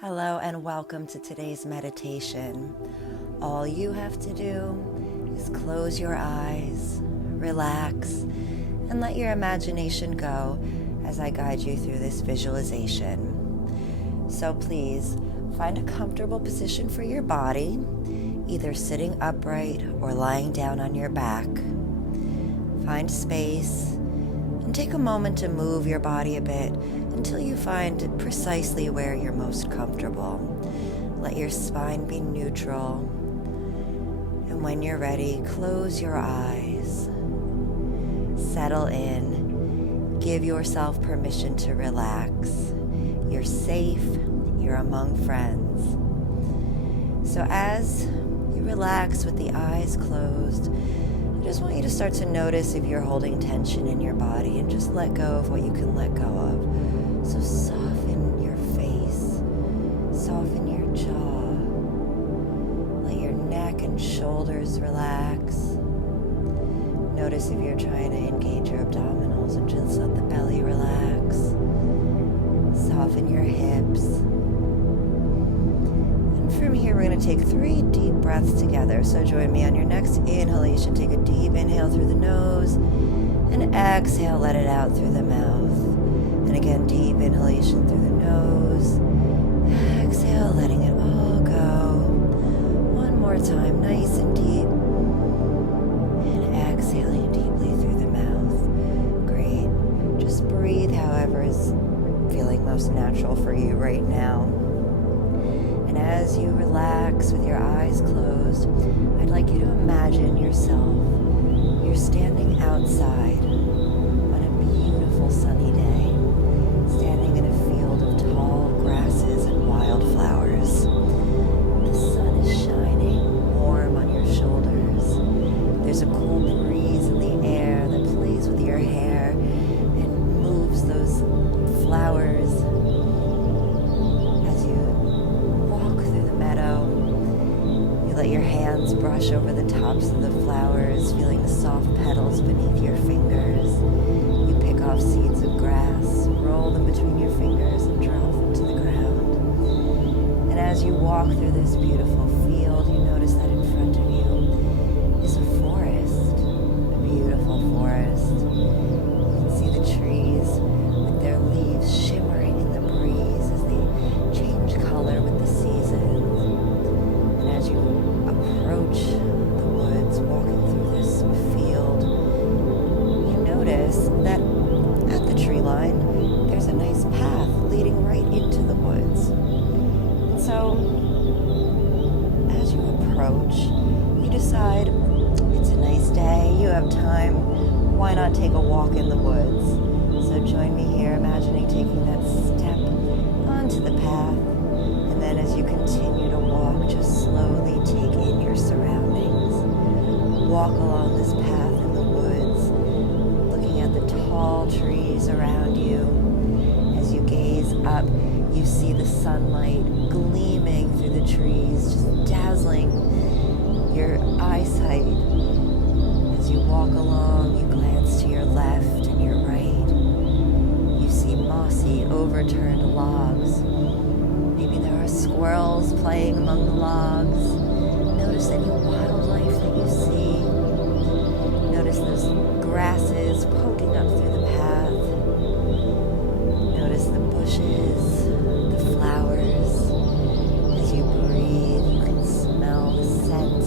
Hello and welcome to today's meditation. All you have to do is close your eyes, relax, and let your imagination go as I guide you through this visualization. So please find a comfortable position for your body, either sitting upright or lying down on your back. Find space and take a moment to move your body a bit until you find precisely where you're most comfortable. Let your spine be neutral. And when you're ready, close your eyes. Settle in. Give yourself permission to relax. You're safe. You're among friends. So as you relax with the eyes closed, I just want you to start to notice if you're holding tension in your body and just let go of what you can let go of. So soften your face, soften your jaw, let your neck and shoulders relax. Notice if you're trying to engage your abdominals and just let the belly relax. Soften your hips. And from here, we're going to take 3 deep breaths together. So join me on your next inhalation. Take a deep inhale through the nose and exhale, let it out through the mouth. And again, deep inhalation through the nose. Exhale, letting it all go. One more time, nice and deep. And exhaling deeply through the mouth. Great. Just breathe however is feeling most natural for you right now. And as you relax with your eyes closed, I'd like you to imagine yourself. You're standing outside on a beautiful sunny day. Standing in a field of tall grasses and wildflowers. The sun is shining warm on your shoulders. There's a cool breeze in the air that plays with your hair and moves those flowers as you walk through the meadow. You let your hands brush over the tops of the flowers, feeling the soft petals beneath your fingers. You pick off seeds of grass, roll them between your fingers and drop them to the ground. And as you walk through this beautiful field, you notice that in front of you is a forest, a beautiful forest. You can see the trees with their leaves shimmering in the breeze as they change color with the seasons. And as you approach the woods, walking through this field, you notice that at the tree line, there's a nice path leading right into the woods. And so, as you approach, you decide it's a nice day, you have time, why not take a walk in the woods? So join me here, imagining taking that step onto the path, and then as you continue to walk, just slowly take in your surroundings. Walk along this path in the woods, looking at the tall trees around you. As you gaze up, you see the sunlight gleaming through the trees, just dazzling your eyesight. As you walk along, you glance to your left and your right. You see mossy, overturned logs. Maybe there are squirrels playing among the logs. Notice any wildlife that you see. Notice those grasses poking up through the path. Notice the bushes, the flowers. As you breathe, you can smell the scent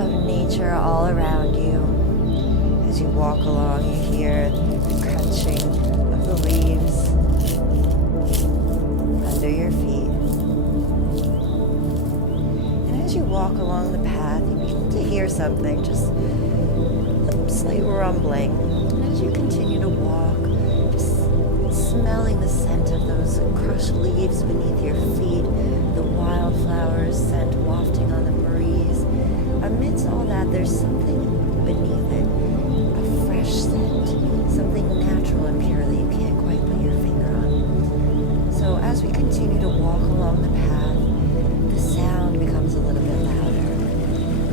of nature all around you. As you walk along, you hear the crunching of the leaves under your feet. And as you walk along the path, you begin to hear something, just a slight rumbling. And as you continue to walk, just smelling the scent of those crushed leaves beneath your feet, the wildflowers scent wafting on the breeze. Amidst all that, there's something beneath it, a fresh scent, something natural and pure that you can't quite put your finger on. So as we continue to walk along the path, the sound becomes a little bit louder.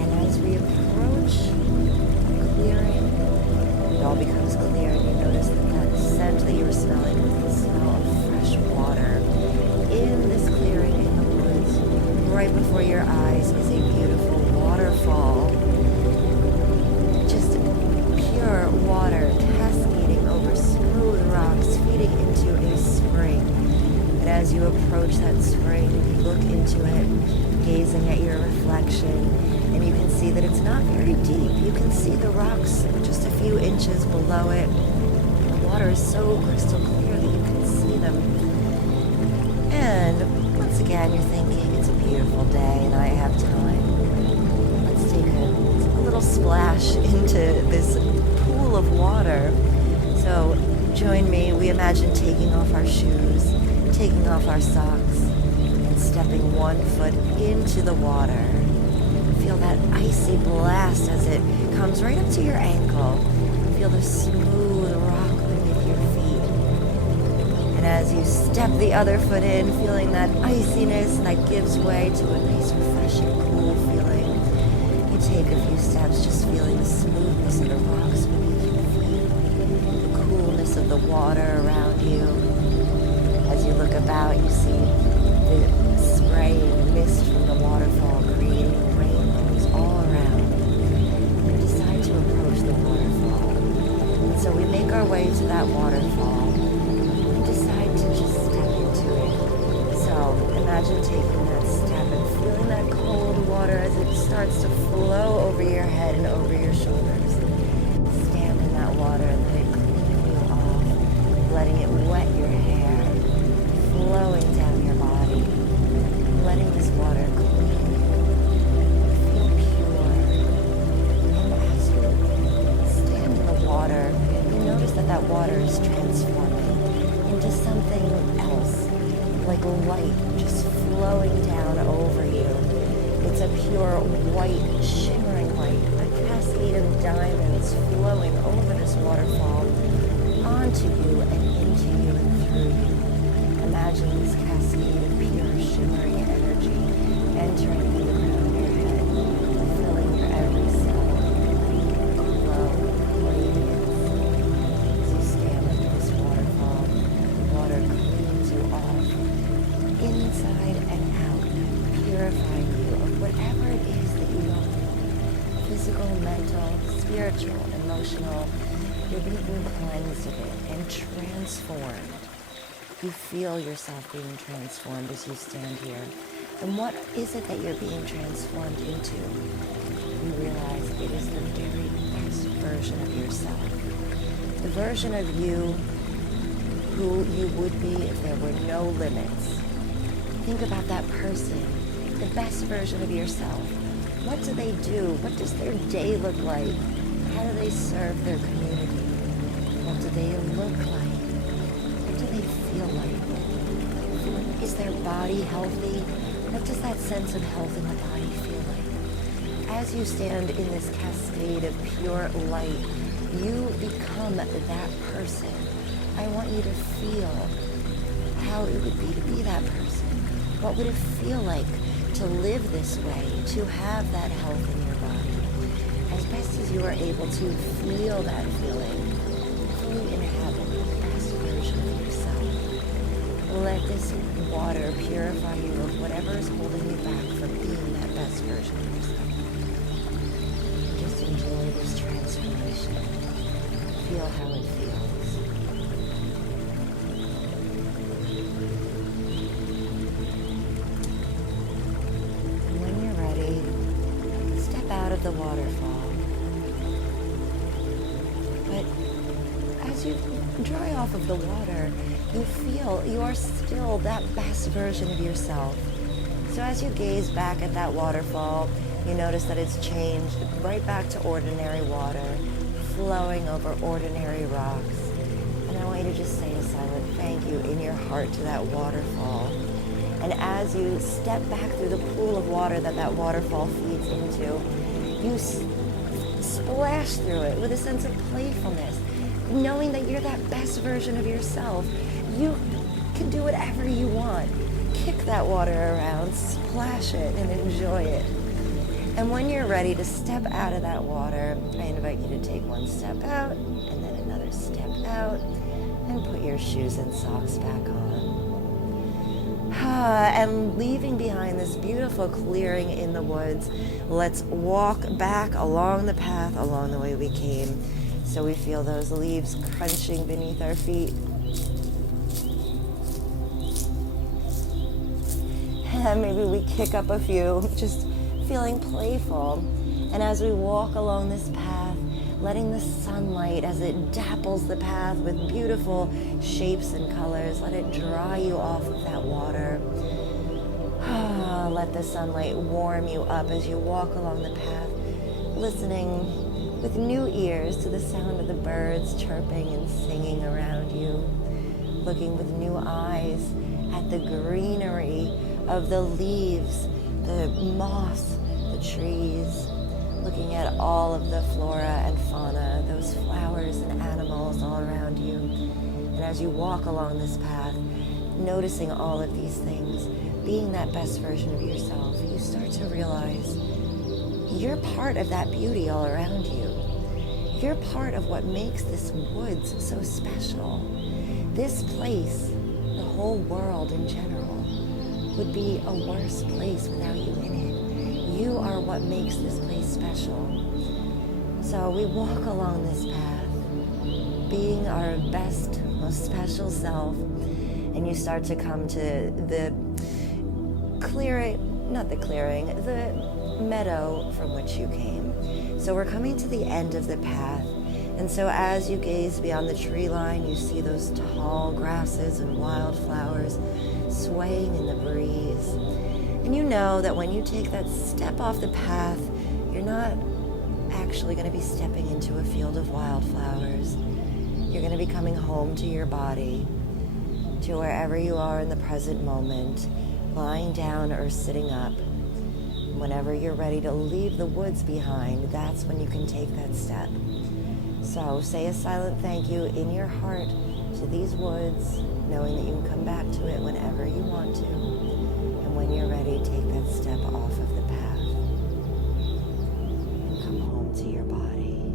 And as we approach the clearing, it all becomes clear, and you notice that that scent that you were smelling was the smell of fresh water before your eyes is a beautiful waterfall. Just pure water cascading over smooth rocks, feeding into a spring. And as you approach that spring, you look into it, gazing at your reflection, and you can see that it's not very deep. You can see the rocks just a few inches below it. The water is so crystal clear that you can see them. And once again, you're thinking, it's a beautiful day and I have time. Let's take a little splash into this pool of water. So join me. We imagine taking off our shoes, taking off our socks, and stepping one foot into the water. Feel that icy blast as it comes right up to your ankle. Feel the smooth rock beneath your feet. And as you step the other foot in, feeling that iciness that gives way to a nice, refreshing, cool feeling, you take a few steps just feeling the smoothness of the rocks beneath your feet, the coolness of the water around you. As you look about, you see the spray and mist from the waterfall creating rainbows all around. You decide to approach the waterfall. And so we make our way to that waterfall and decide to just step into it. So imagine taking that step and feeling that cold water as it starts to flow over your head and over your shoulders. Stand in that water and let it clean you off, letting it wet your hair, flowing down your body, letting this water clean you, feel pure. And as you stand in the water, you notice that that water is transforming into something else, like light just flowing down over you. It's a pure white, shimmering light, a cascade of diamonds flowing over this waterfall, onto you and into you and through you. Imagine this cascade of pure, shimmering energy entering through the crown of your head, filling your every cell, glow, radiance. As you stand under this waterfall, the water cleans you off, inside and out, purifying you of whatever it is that you don't need. Physical, mental, spiritual, emotional. You're being cleansed of it and transformed. You feel yourself being transformed as you stand here. And what is it that you're being transformed into? You realize it is the very best version of yourself. The version of you who you would be if there were no limits. Think about that person, the best version of yourself. What do they do? What does their day look like? How do they serve their community? What do they look like? What do they feel like? Is their body healthy? What does that sense of health in the body feel like? As you stand in this cascade of pure light, you become that person. I want you to feel how it would be that person. What would it feel like to live this way, to have that health in your body? As best as you are able to feel that feeling, fully inhabit the best version of yourself. Let this water purify you of whatever is holding you back from being that best version of yourself. Just enjoy this transformation. Feel how it feels. And when you're ready, step out of the waterfall. But as you dry off of the water, you feel you are still that best version of yourself. So as you gaze back at that waterfall, you notice that it's changed right back to ordinary water, flowing over ordinary rocks. And I want you to just say a silent thank you in your heart to that waterfall. And as you step back through the pool of water that waterfall feeds into, you splash through it with a sense of playfulness, knowing that you're that best version of yourself. You can do whatever you want. Kick that water around, splash it, and enjoy it. And when you're ready to step out of that water, I invite you to take one step out, and then another step out, and put your shoes and socks back on. And leaving behind this beautiful clearing in the woods, let's walk back along the path, along the way we came. So we feel those leaves crunching beneath our feet. And maybe we kick up a few, just feeling playful. And as we walk along this path, letting the sunlight, as it dapples the path with beautiful shapes and colors, let it dry you off of that water. Let the sunlight warm you up as you walk along the path, listening with new ears to the sound of the birds chirping and singing around you, looking with new eyes at the greenery of the leaves, the moss, the trees, looking at all of the flora and fauna, those flowers and animals all around you. And as you walk along this path, noticing all of these things, being that best version of yourself, you start to realize you're part of that beauty all around you. You're part of what makes this woods so special. This place, the whole world in general, would be a worse place without you in it. You are what makes this place special. So we walk along this path, being our best, most special self, and you start to come to the meadow from which you came. So we're coming to the end of the path. And so as you gaze beyond the tree line, you see those tall grasses and wildflowers swaying in the breeze. And you know that when you take that step off the path, you're not actually going to be stepping into a field of wildflowers. You're going to be coming home to your body, to wherever you are in the present moment, lying down or sitting up. Whenever you're ready to leave the woods behind, that's when you can take that step. So say a silent thank you in your heart to these woods, knowing that you can come back to it whenever you want to. And when you're ready, take that step off of the path and come home to your body.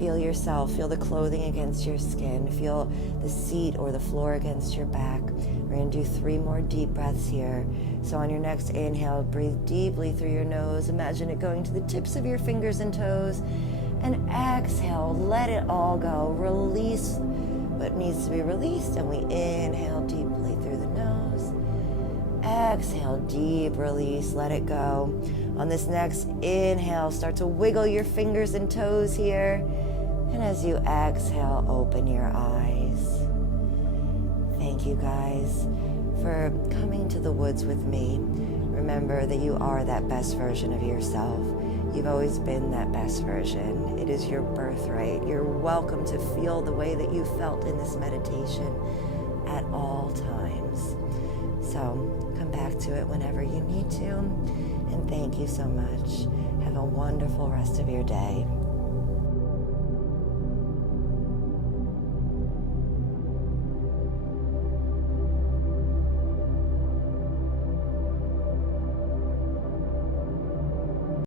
Feel yourself, feel the clothing against your skin, feel the seat or the floor against your back. We're going to do 3 more deep breaths here. So on your next inhale, breathe deeply through your nose. Imagine it going to the tips of your fingers and toes. And exhale, let it all go. Release what needs to be released. And we inhale deeply through the nose. Exhale, deep release, let it go. On this next inhale, start to wiggle your fingers and toes here. And as you exhale, open your eyes. Thank you guys for coming to the woods with me. Remember that you are that best version of yourself. You've always been that best version. It is your birthright. You're welcome to feel the way that you felt in this meditation at all times. So come back to it whenever you need to. And thank you so much. Have a wonderful rest of your day.